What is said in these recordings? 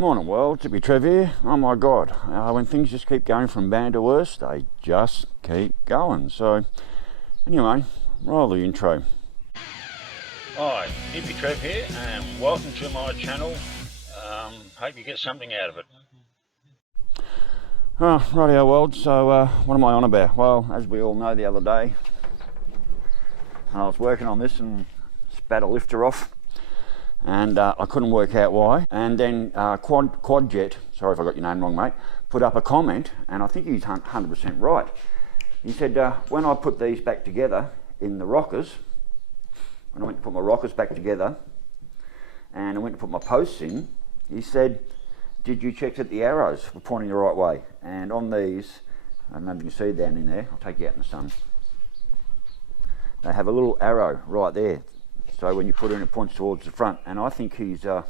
Morning world, it's Hippy Trev here. Oh my god, when things just keep going from bad to worse, they just keep going. So anyway, roll the intro. Hi, Hippy Trev here and welcome to my channel. Hope you get something out of it. Rightio world, so what am I on about? Well, as we all know, the other day I was working on this and spat a lifter off, and I couldn't work out why. And then Quadjet, sorry if I got your name wrong mate, put up a comment, and I think he's 100% right. He said when I put these back together in the rockers, when I went to put my rockers back together and I went to put my posts in, he said, did you check that the arrows were pointing the right way? And on these, I don't know if you can see down in there, I'll take you out in the sun, they have a little arrow right there. So when you put it in, it points towards the front. And I think he's 100%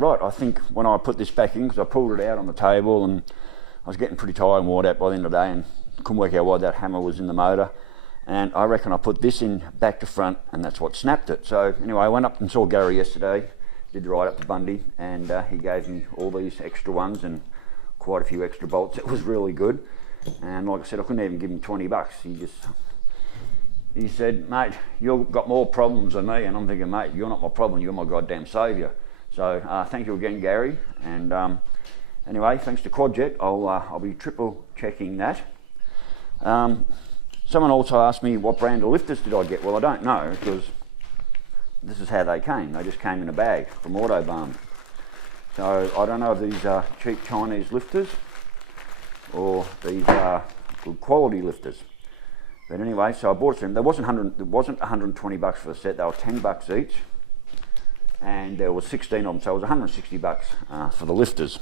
right. I think when I put this back in, because I pulled it out on the table and I was getting pretty tired and wore out by the end of the day and couldn't work out why that hammer was in the motor. And I reckon I put this in back to front and that's what snapped it. So anyway, I went up and saw Gary yesterday, did the ride up to Bundy, and he gave me all these extra ones and quite a few extra bolts. It was really good. And like I said, I couldn't even give him 20 bucks. He said, mate, you've got more problems than me. And I'm thinking, mate, you're not my problem, you're my goddamn saviour. So thank you again, Gary. And anyway, thanks to Quadjet, I'll be triple checking that. Someone also asked me what brand of lifters did I get. Well, I don't know, because this is how they came. They just came in a bag from Autobarn. So I don't know if these are cheap Chinese lifters or these are good quality lifters. But anyway, so I bought them. There wasn't 120 bucks for the set. They were 10 bucks each, and there was 16 of them, so it was 160 bucks for the lifters.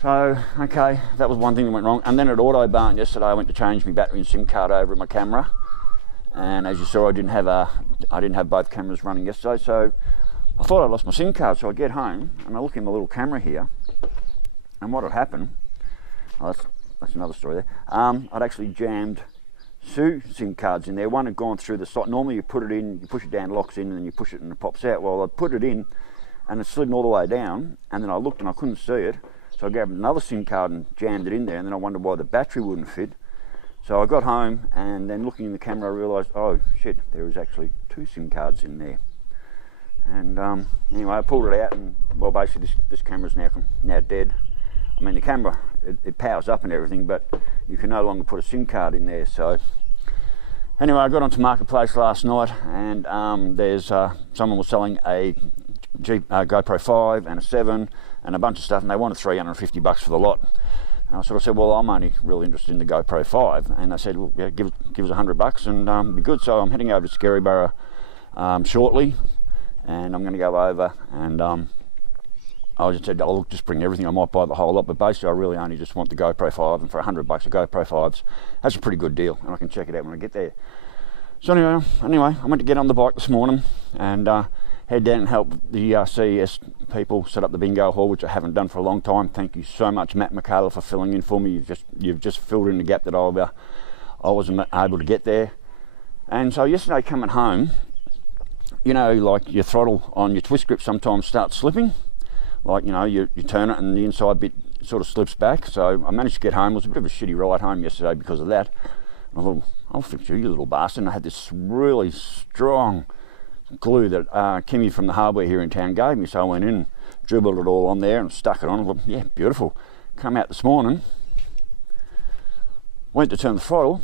So, okay, that was one thing that went wrong. And then at Autobarn yesterday, I went to change my battery and SIM card over in my camera. And as you saw, I didn't have both cameras running yesterday, so I thought I lost my SIM card. So I get home and I look in my little camera here, and what had happened, that's another story there. I'd actually jammed two SIM cards in there. One had gone through the slot. Normally you put it in, you push it down, locks in, and then you push it and it pops out. Well, I put it in and it slid all the way down, and then I looked and I couldn't see it. So I grabbed another SIM card and jammed it in there, and then I wondered why the battery wouldn't fit. So I got home, and then looking in the camera, I realised, oh shit, there was actually two SIM cards in there. And anyway, I pulled it out, and well, basically this camera's now dead. I mean, the camera, it powers up and everything, but you can no longer put a SIM card in there. So anyway, I got onto Marketplace last night, and there's someone was selling a GoPro 5 and a 7 and a bunch of stuff, and they wanted 350 bucks for the lot. And I sort of said, well, I'm only really interested in the GoPro 5, and they said, well, yeah, give us 100 bucks and be good. So I'm heading over to Scaryborough shortly, and I'm going to go over, and I just said, I'll just bring everything. I might buy the whole lot, but basically I really only just want the GoPro 5, and for 100 bucks a GoPro 5's, that's a pretty good deal, and I can check it out when I get there. So anyway, I went to get on the bike this morning and head down and help the CES people set up the bingo hall, which I haven't done for a long time. Thank you so much, Matt and Michaela, for filling in for me. You've just filled in the gap that I wasn't able to get there. And so yesterday coming home, you know, like your throttle on your twist grip sometimes starts slipping. Like, you know, you turn it and the inside bit sort of slips back. So I managed to get home. It was a bit of a shitty ride home yesterday because of that. I thought, I'll fix you little bastard. And I had this really strong glue that Kimmy from the hardware here in town gave me. So I went in, dribbled it all on there and stuck it on. I thought, yeah, beautiful. Come out this morning, went to turn the throttle,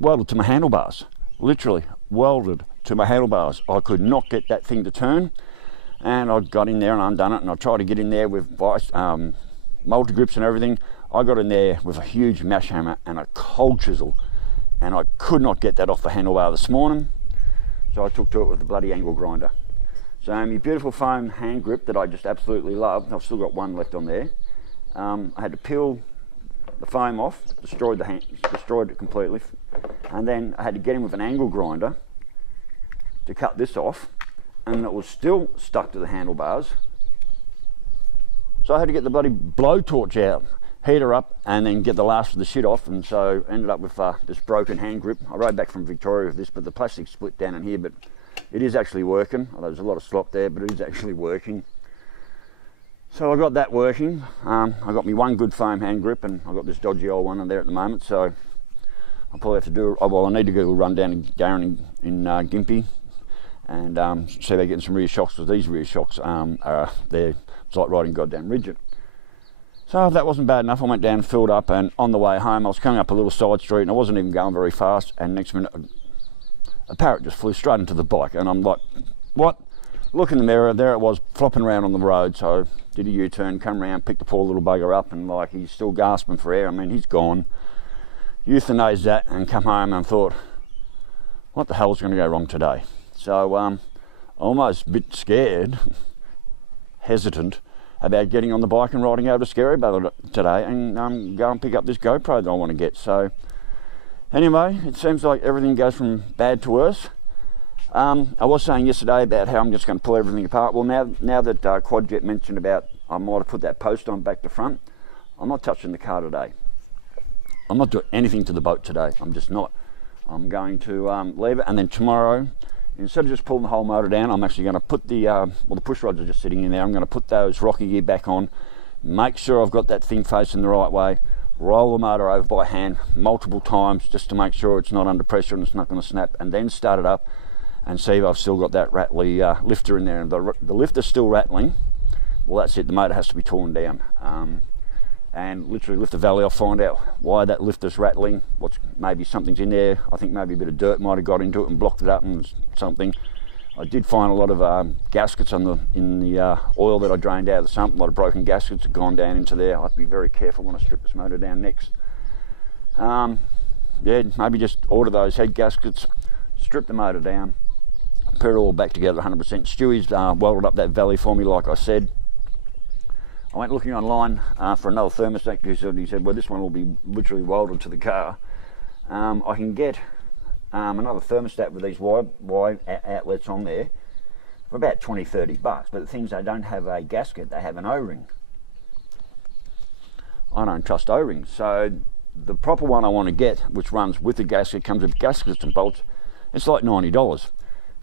welded to my handlebars. Literally welded to my handlebars. I could not get that thing to turn. And I got in there and undone it, and I tried to get in there with multi-grips and everything. I got in there with a huge mash hammer and a cold chisel, and I could not get that off the handlebar this morning. So I took to it with the bloody angle grinder. So my beautiful foam hand grip that I just absolutely love, I've still got one left on there. I had to peel the foam off, destroyed it completely, and then I had to get in with an angle grinder to cut this off, and it was still stuck to the handlebars. So I had to get the bloody blowtorch out heat her up, and then get the last of the shit off. And so ended up with this broken hand grip. I rode back from Victoria with this, but the plastic split down in here, but it is actually working. There's a lot of slop there, but it is actually working. So I got that working. I got me one good foam hand grip, and I got this dodgy old one in there at the moment. So I'll probably have to do, well, I need to go run down to Darren in Gympie and see about getting some rear shocks, because these rear shocks, it's like riding goddamn rigid. So if that wasn't bad enough, I went down and filled up, and on the way home I was coming up a little side street and I wasn't even going very fast, and next minute a parrot just flew straight into the bike, and I'm like, what? Look in the mirror, there it was flopping around on the road. So did a U-turn, come around, picked the poor little bugger up, and like, he's still gasping for air. I mean, he's gone. Euthanized that and come home and thought, what the hell's going to go wrong today? So almost a bit scared, hesitant about getting on the bike and riding over to Scary Battle today and go and pick up this GoPro that I want to get. So anyway, it seems like everything goes from bad to worse. I was saying yesterday about how I'm just going to pull everything apart. Well, now that Quadjet mentioned about I might have put that post on back to front, I'm not touching the car today. I'm not doing anything to the boat today. I'm just not. I'm going to leave it, and then tomorrow, instead of just pulling the whole motor down, I'm actually going to put the the push rods are just sitting in there. I'm going to put those rocker gear back on, make sure I've got that thing facing the right way, roll the motor over by hand multiple times just to make sure it's not under pressure and it's not going to snap, and then start it up and see if I've still got that rattly lifter in there. And the lifter's still rattling, well, that's it. The motor has to be torn down. And literally lift the valley off, find out why that lifter's rattling, maybe something's in there. I think maybe a bit of dirt might have got into it and blocked it up and something. I did find a lot of gaskets in the oil that I drained out of the sump. A lot of broken gaskets have gone down into there. I have to be very careful when I strip this motor down next. Yeah, maybe just order those head gaskets, strip the motor down, put it all back together 100%. Stewie's welded up that valley for me, like I said. I went looking online for another thermostat, because he said, well, this one will be literally welded to the car. I can get another thermostat with these wide outlets on there for about 20-30 bucks, but the things, they don't have a gasket, they have an O-ring. I don't trust O-rings, so the proper one I want to get, which runs with the gasket, comes with gaskets and bolts, it's like $90.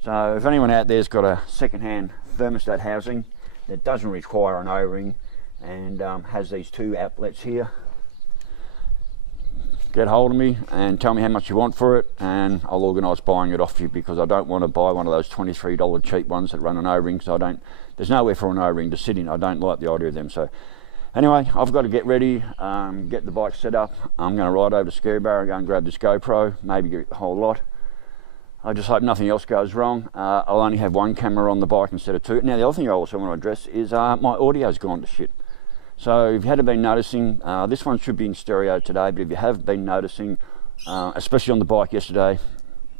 So if anyone out there's got a second-hand thermostat housing that doesn't require an O-ring and has these two outlets here, get hold of me and tell me how much you want for it, and I'll organise buying it off you, because I don't want to buy one of those $23 cheap ones that run an O-ring. So there's nowhere for an O-ring to sit in. I don't like the idea of them. So anyway, I've got to get ready, get the bike set up. I'm going to ride over to Scary Barrow and go and grab this GoPro, maybe get the whole lot. I just hope nothing else goes wrong. I'll only have one camera on the bike instead of two. Now, the other thing I also want to address is my audio's gone to shit. So if you hadn't been noticing, this one should be in stereo today, but if you have been noticing, especially on the bike yesterday,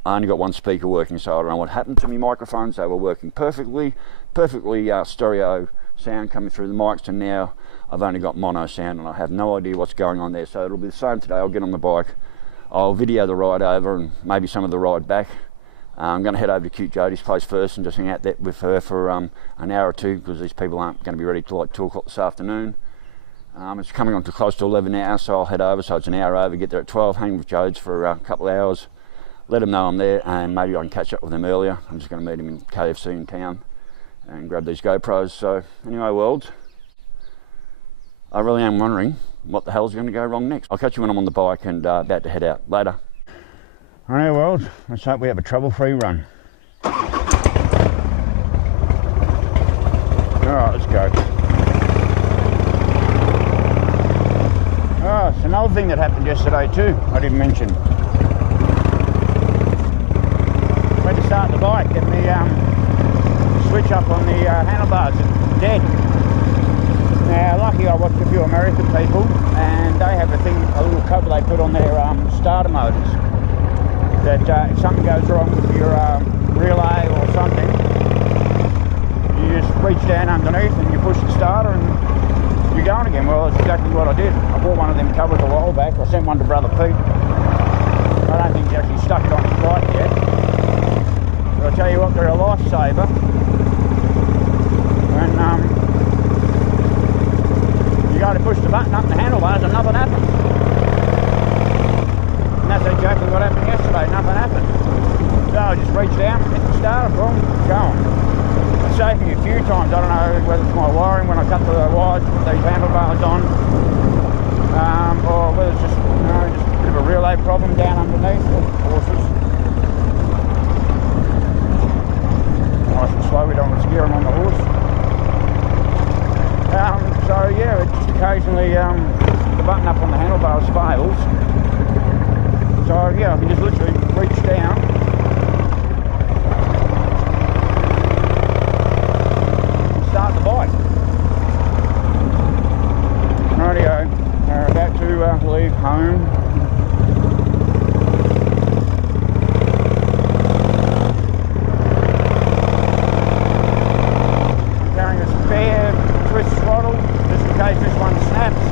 I only got one speaker working, so I don't know what happened to my microphones. They were working perfectly stereo sound coming through the mics, and now I've only got mono sound, and I have no idea what's going on there. So it'll be the same today. I'll get on the bike, I'll video the ride over and maybe some of the ride back. I'm going to head over to cute Jody's place first and just hang out there with her for an hour or two, because these people aren't going to be ready till like 2 o'clock this afternoon. It's coming on to close to 11 now, so I'll head over, so it's an hour over, get there at 12, hang with Jodes for a couple of hours, let them know I'm there, and maybe I can catch up with them earlier. I'm just going to meet them in KFC in town and grab these GoPros. So anyway, world, I really am wondering what the hell's going to go wrong next. I'll catch you when I'm on the bike and about to head out. Later. Alright, world, let's hope we have a trouble-free run. Alright, let's go. Oh, it's another thing that happened yesterday too, I didn't mention. Went to start the bike and the switch up on the handlebars is dead. Now, lucky I watched a few American people, and they have a little cover they put on their starter motors, that if something goes wrong with your relay or something, you just reach down underneath and you push the starter and you're going again. Well, that's exactly what I did. I bought one of them covers a while back. I sent one to Brother Pete. I don't think he actually stuck it on his bike yet. But I'll tell you what, they're a lifesaver. And you go to push the button up in the handlebars and started from, it's going. It's shaking a few times. I don't know whether it's my wiring when I cut the wires to put these handlebars on, or whether it's just, you know, just a bit of a relay problem down underneath the horses. Nice and slow, we don't want to scare them on the horse. So yeah, it just occasionally the button up on the handlebars fails. So yeah, I can just literally reach down. Start the bike. Rightio, we're about to leave home. I'm carrying a spare twist throttle just in case this one snaps.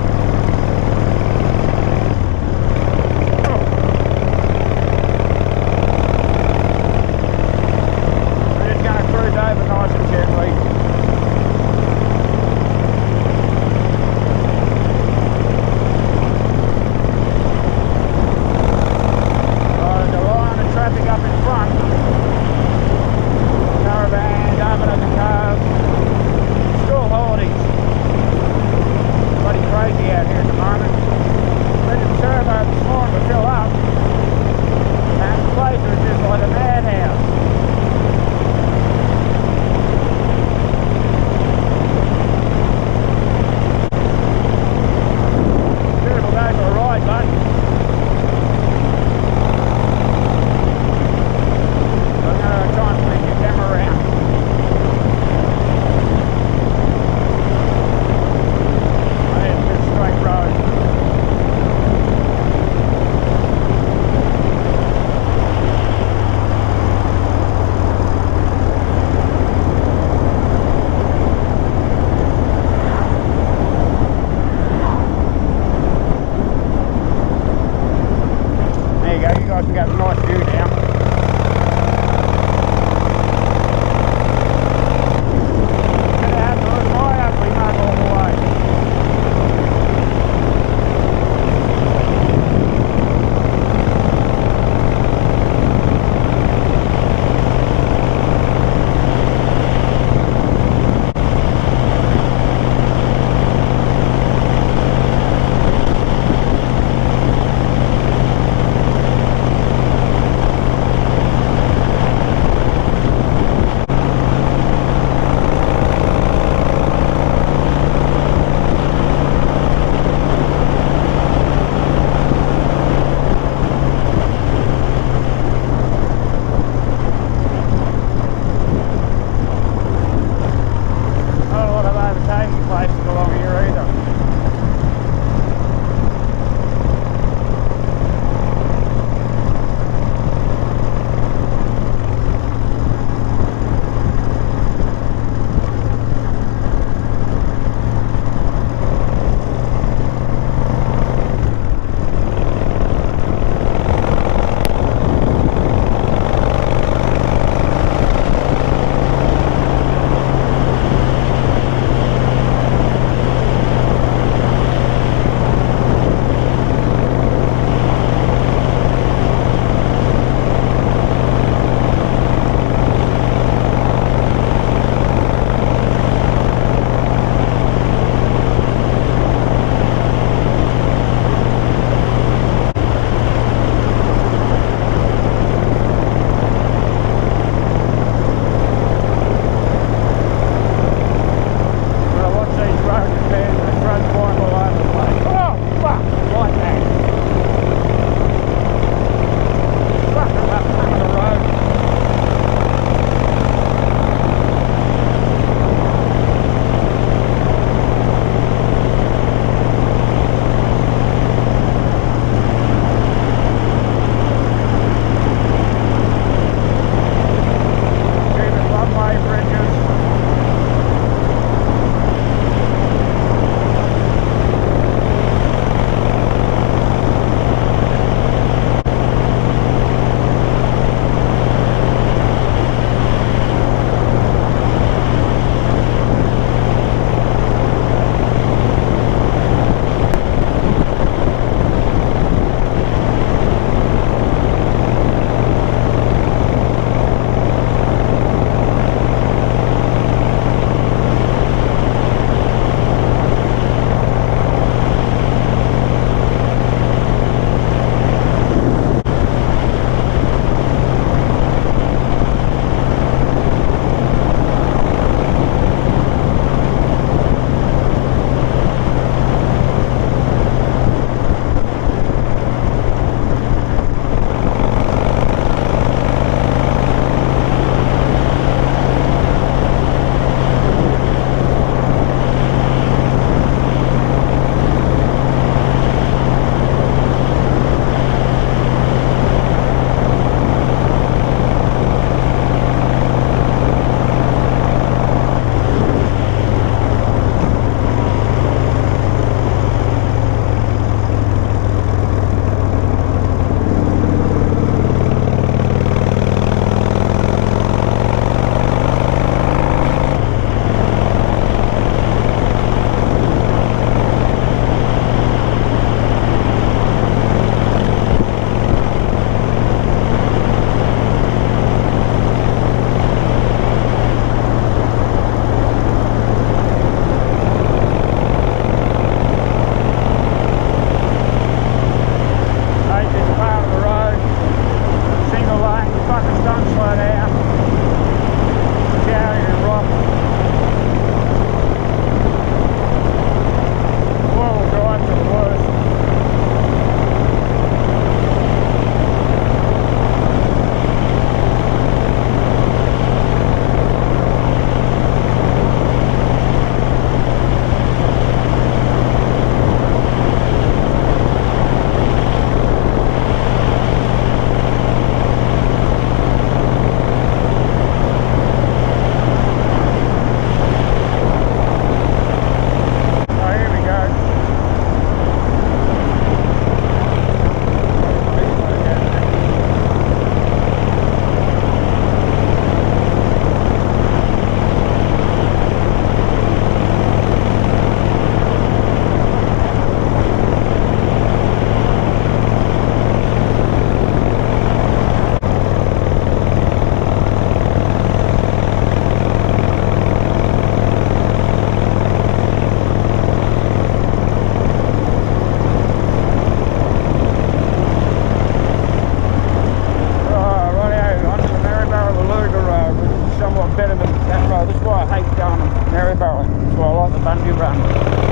better than that road. That's why I hate going to Maryborough. That's why I like the Bundy Run.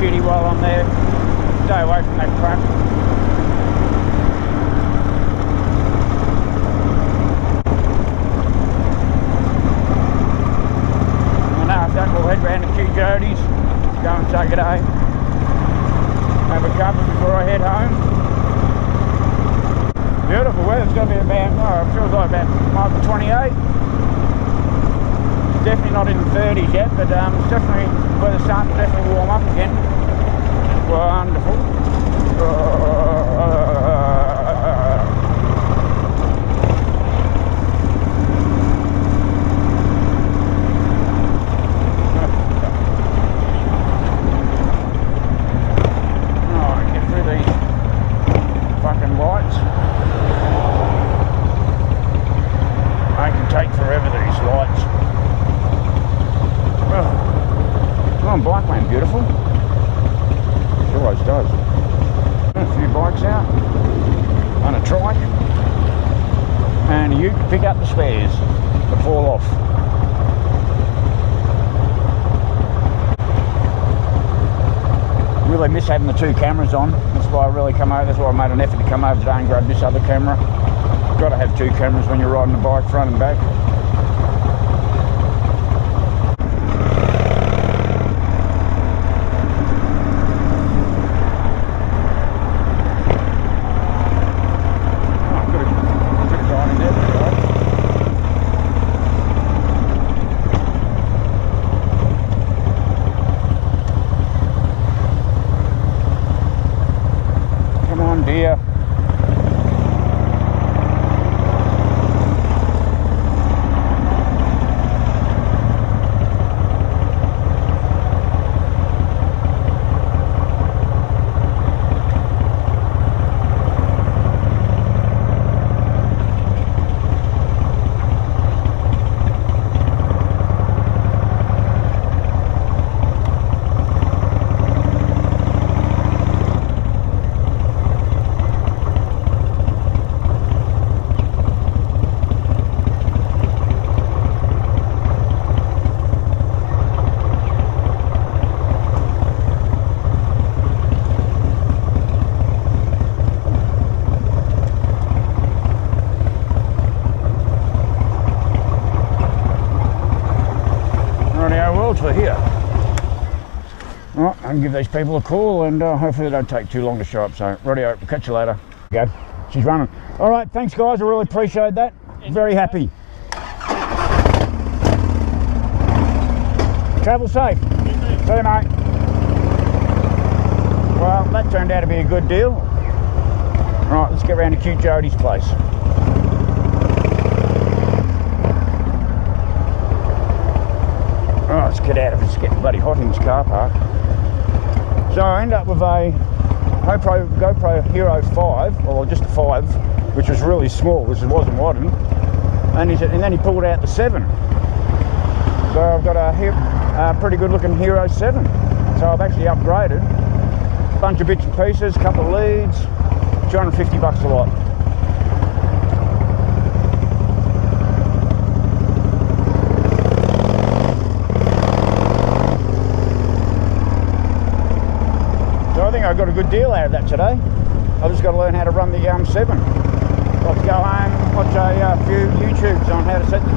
Shitty while I'm there. Stay away from that crap. And now I think we'll head round to Jody's, go and say good day. Have a cuppa before I head home. Beautiful weather. It's going to be about, oh, it feels like about 28. It's definitely not in the 30s yet, but it's definitely, weather's starting to definitely warm up again. Wonderful. on, bike lane, beautiful. It always does. A few bikes out, on a trike, and you pick up the spares that fall off. Really miss having the two cameras on. That's why I really come over. That's why I made an effort to come over today and grab this other camera. Got to have two cameras when you're riding a bike, front and back. Deer. For here. Alright, I can give these people a call and hopefully they don't take too long to show up. So, rightio, catch you later. Go. She's running. Alright, thanks guys, I really appreciate that. Very happy. Travel safe. See you, mate. Well, that turned out to be a good deal. Right, let's get round to cute Jody's place. Oh, let's get out of it. It's getting bloody hot in this car park. So I end up with a GoPro Hero 5, or just a 5, which was really small, which wasn't wide enough. And then he pulled out the 7. So I've got a pretty good looking Hero 7. So I've actually upgraded. A bunch of bits and pieces, a couple of leads, $250 a lot. I think I got a good deal out of that today. I've just got to learn how to run the 7. Got to go home and watch a few YouTubes on how to set the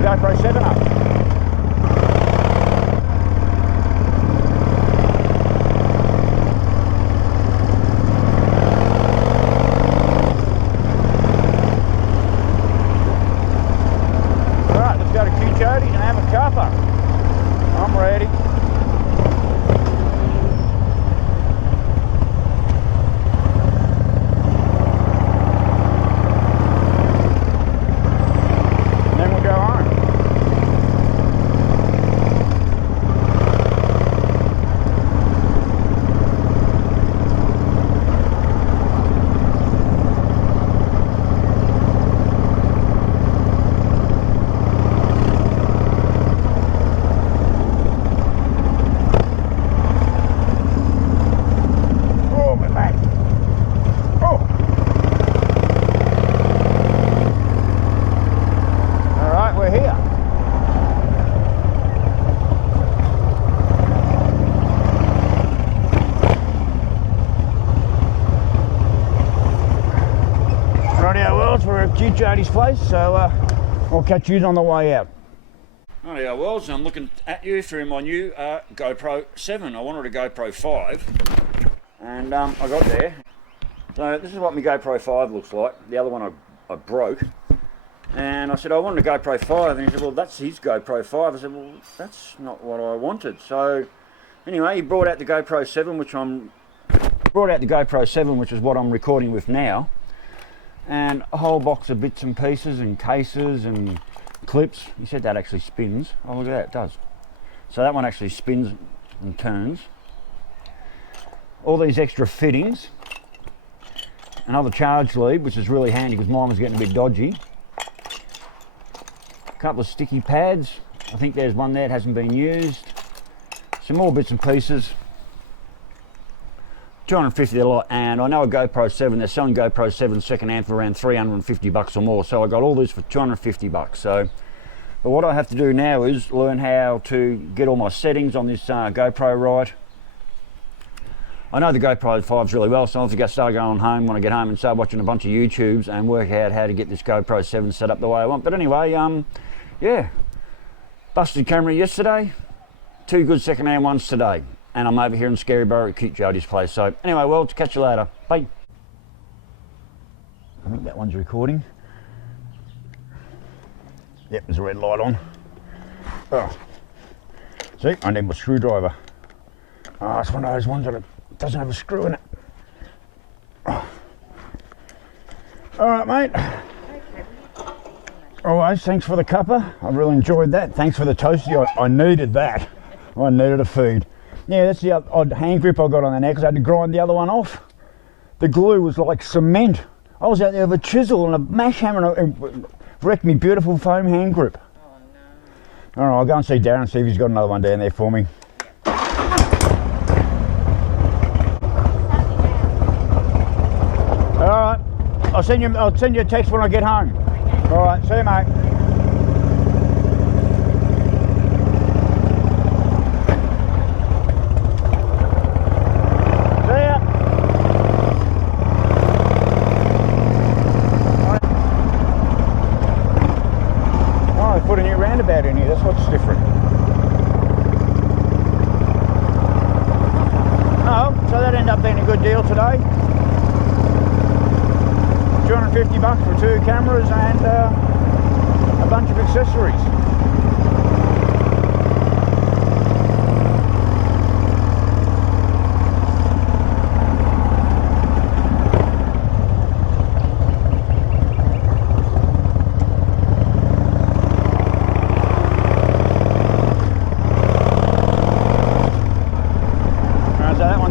GoPro 7 up. Alright, let's go to Q Jody and have a cuppa. I'm ready. We're at Cute Jody's place, so I'll catch you on the way out. Rightio, Wells, I'm looking at you through my new GoPro 7. I wanted a GoPro 5, and I got there. So this is what my GoPro 5 looks like. The other one I broke. And I said, I wanted a GoPro 5, and he said, well, that's his GoPro 5. I said, well, that's not what I wanted. So anyway, he brought out the GoPro 7, which is what I'm recording with now. And a whole box of bits and pieces and cases and clips. He said that actually spins. Oh, look at that, it does. So that one actually spins and turns. All these extra fittings. Another charge lead, which is really handy because mine was getting a bit dodgy. A couple of sticky pads. I think there's one there that hasn't been used. some more bits and pieces. 250 a lot, and I know a GoPro 7, they're selling GoPro 7 second hand for around 350 bucks or more, so I got all these for 250 bucks. So, but what I have to do now is learn how to get all my settings on this GoPro right. I know the GoPro 5's really well, so I'll have to start going home when I get home and start watching a bunch of YouTubes and work out how to get this GoPro 7 set up the way I want. But anyway, yeah, busted camera yesterday, 2 good second hand ones today. And I'm over here in Scary Barrow at cute Jody's place. So anyway, well, to catch you later. Bye. I think that one's recording. Yep, there's a red light on. Oh. See, I need my screwdriver. Oh, it's one of those ones that doesn't have a screw in it. Oh. All right, mate. Always, thanks for the cuppa. I really enjoyed that. Thanks for the toasty. I needed that. I needed a feed. Yeah, that's the odd hand grip I got on the neck because I had to grind the other one off. The glue was like cement. I was out there with a chisel and a mash hammer and it wrecked me beautiful foam hand grip. Oh no. Alright, I'll go and see Darren and see if he's got another one down there for me. Alright, I'll send you a text when I get home. Okay. Alright, see you, mate. Put a new roundabout in here, that's what's different. Oh, so that ended up being a good deal today. 250 bucks for 2 cameras and a bunch of accessories.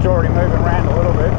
Already moving around a little bit.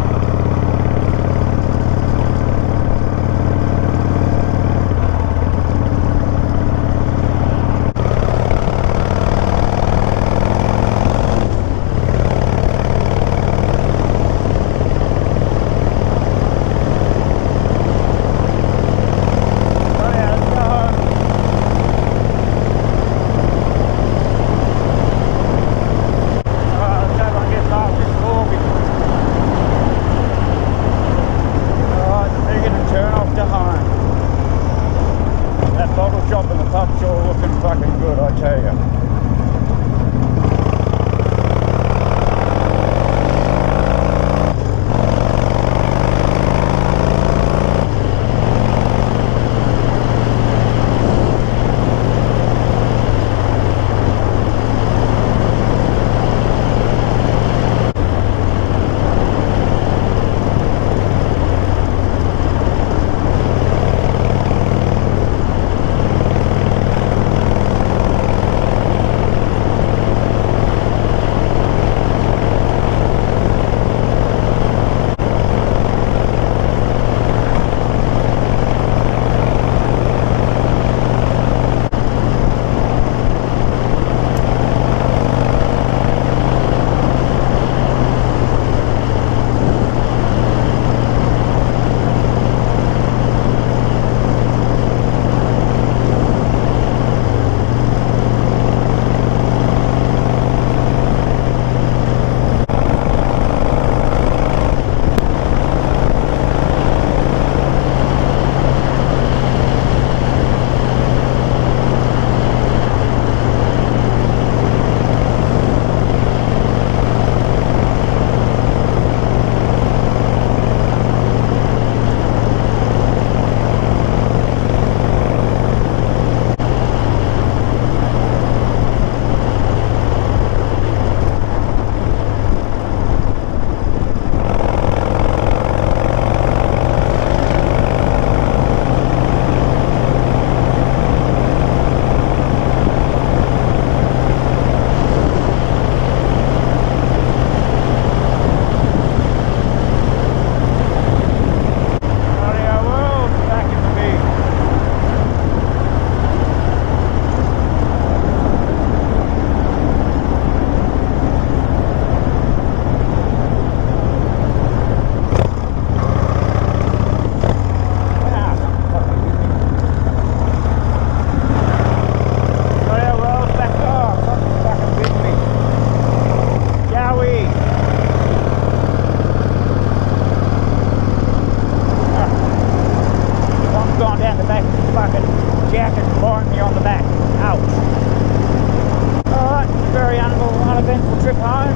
uneventful trip home.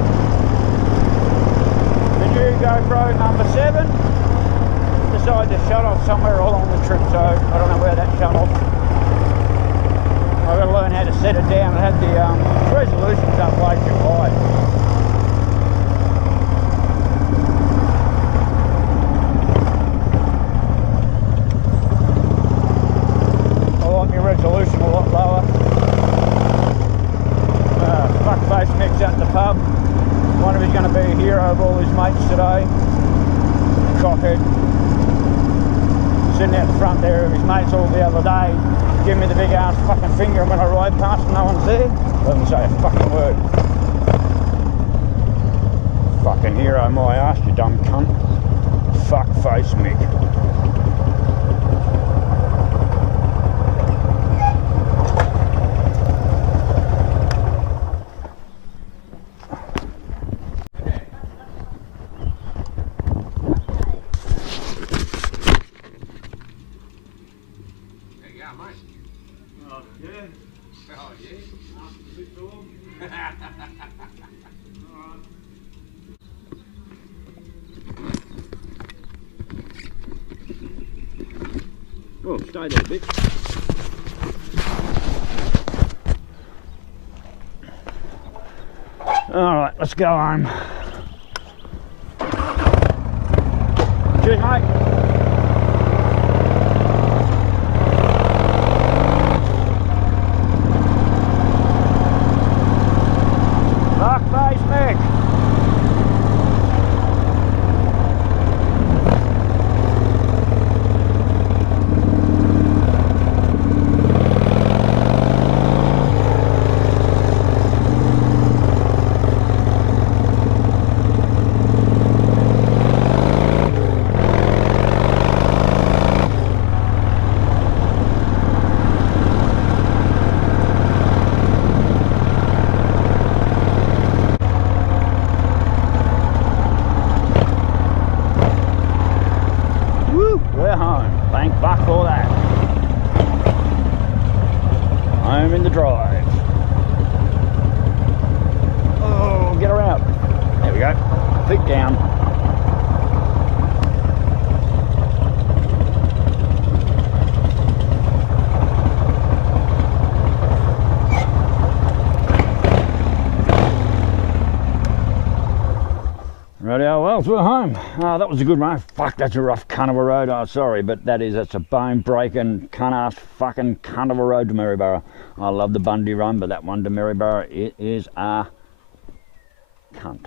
The new GoPro number 7 decided to shut off somewhere along the trip, so I don't know where that shut off. I've got to learn how to set it down. It had the resolution's up way too high. Resolution a lot lower. Fuckface Mick's at the pub. One of his going to be a hero of all his mates today. Cockhead. Sitting out the front there of his mates all the other day, giving me the big ass fucking finger when I ride past and no one's there. Doesn't say a fucking word. Fucking hero my ass, you dumb cunt. Fuckface Mick. Oh, stay there, bitch. Alright, let's go home. Cheers, mate. Fuckface Mick. We're home. Thank fuck for that. Home in the drive. Oh, get her out. There we go. Feet down. Rightio, well, we're home. That was a good one. Fuck, that's a rough cunt of a road. Oh, sorry, but that's a bone-breaking, cunt-ass fucking cunt of a road to Maryborough. I love the Bundy Run, but that one to Maryborough, it is a cunt.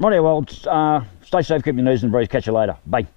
Rightio, well, stay safe, keep your knees and breeze. Catch you later. Bye.